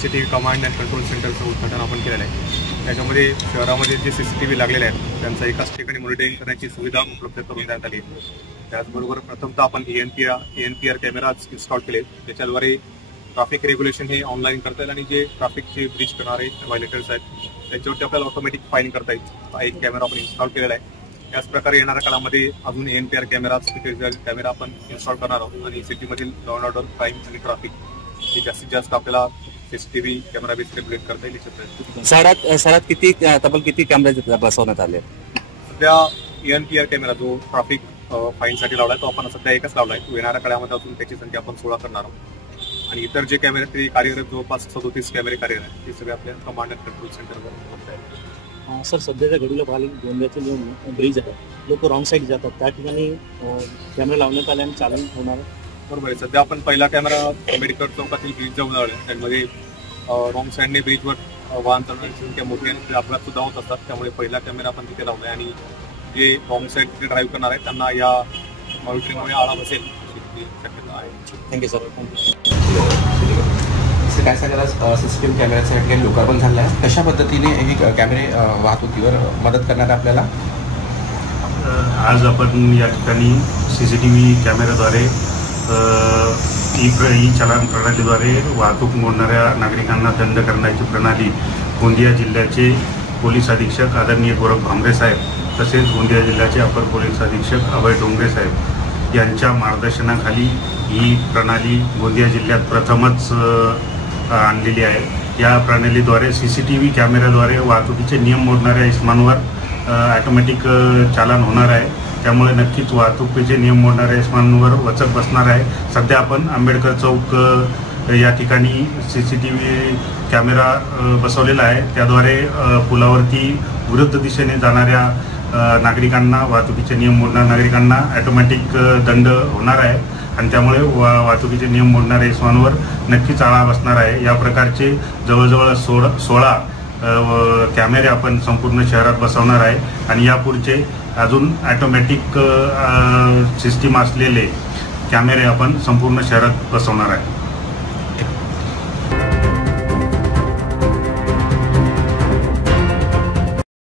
CCTV command and control सेंटरचं उद्घाटन आपण केलेलं आहे। त्याच्यामध्ये शहरामध्ये जे CCTV लागलेले आहेत त्यांचा एकाच ठिकाणी मॉनिटरिंग करण्याची सुविधा उपलब्ध करून देण्यात आली आहे। त्याचबरोबर प्रथमतः आपण ENPR कॅमेराज इन्स्टॉल केले, त्याच्याद्वारे ट्रॅफिक रेग्युलेशन हे ऑनलाईन करता येईल आणि जे ट्रॅफिकचे ब्रीच करणारे व्हायलेटर्स आहेत त्याच्यावरती आपल्याला ऑटोमॅटिक फाईन करता येईल। एक कॅमेरा आपण इन्स्टॉल केलेला आहे। त्याच प्रकारे येणाऱ्या काळामध्ये अजून ENPR कॅमेरा आपण इन्स्टॉल करणार आहोत आणि सिटीमधील लॉ अँड ऑर्डर, क्राईम आणि ट्रॅफिक हे जास्तीत जास्त आपल्याला CCTV कॅमेरा बेस रेग्युलेट करता येईल। शहरात तब्बल किती कॅमेरे बसवण्यात आले? सध्या ENPR कॅमेरा जो ट्रॅफिक फाईनसाठी लावलाय तो आपण सध्या एकच लावलाय। तो येणाऱ्या काळामध्ये अजून त्याची संख्या आपण 16 करणार आहोत आणि इतर जे कॅमेरे ते कार्यरत जवळपास 37 कॅमेरे कार्यरत आहेत ते सगळे आपल्या कमांड अँड कंट्रोल सेंटरवर उपलब्ध आहेत। सर, सध्याच्या घडीला पाहिलं गोंदियाचे जो ब्रिज आहे लोक रॉंग साईड जातात, त्या ठिकाणी कॅमेरा लावण्यात आले आणि चालन होणार बरोबर आहे। सध्या आपण पहिला कॅमेरा आंबेडकर चौकातील ब्रिज जवळ लावला, त्यामध्ये रॉंग साईडने ब्रिजवर वाहन चालवण्याची संख्या मोठी आणि अपघात सुद्धा होत असतात, त्यामुळे पहिला कॅमेरा आपण तिथे लावलाय आणि जे रॉंग साईड ड्राईव्ह करणार आहेत त्यांना या मॉनिटरिंगमुळे आळा बसेल अशी शक्यता आहे। Thank you sir. काय सांगायला CCTV कॅमेऱ्याचा या ठिकाणी लोकार्पण झालं आहे, कशा पद्धतीने ही कॅमेरे वाहतुकीवर मदत करणार आपल्याला? आज आपण या ठिकाणी CCTV कॅमेऱ्याद्वारे ई चलन प्रणालीद्वारे वाहतूक मोडणाऱ्या नागरिकांना दंड करण्याची प्रणाली गोंदिया जिल्ह्याचे पोलीस अधीक्षक आदरणीय गौरव भांबरे साहेब तसेच गोंदिया जिल्ह्याचे अपर पोलीस अधीक्षक अभय डोंगरे साहेब यांच्या मार्गदर्शनाखाली ही प्रणाली गोंदिया जिल्ह्यात प्रथमच आणलेली आहे। या प्रणालीद्वारे CCTV कॅमेऱ्याद्वारे वाहतुकीचे नियम मोडणाऱ्या इस्मांवर ऑटोमॅटिक चालन होणार आहे, त्यामुळे नक्कीच वाहतुकीचे नियम मोडणाऱ्या इस्मांवर वचक बसणार आहे। सध्या आपण आंबेडकर चौक या ठिकाणी CCTV कॅमेरा बसवलेला आहे, त्याद्वारे पुलावरती विरुद्ध दिशेने जाणाऱ्या नागरिकांना, वाहतुकीचे नियम मोडणाऱ्या नागरिकांना ऑटोमॅटिक दंड होणार आहे आणि त्यामुळे वाहतुकीचे नियम मोडणाऱ्या इस्मांवर नक्कीच आळा बसणार आहे। या प्रकारचे जवळजवळ 16 कॅमेरे आपण संपूर्ण शहरात बसवणार आहे आणि यापुढचे अजून ऑटोमॅटिक सिस्टीम असलेले कॅमेरे आपण संपूर्ण शहरात बसवणार आहे।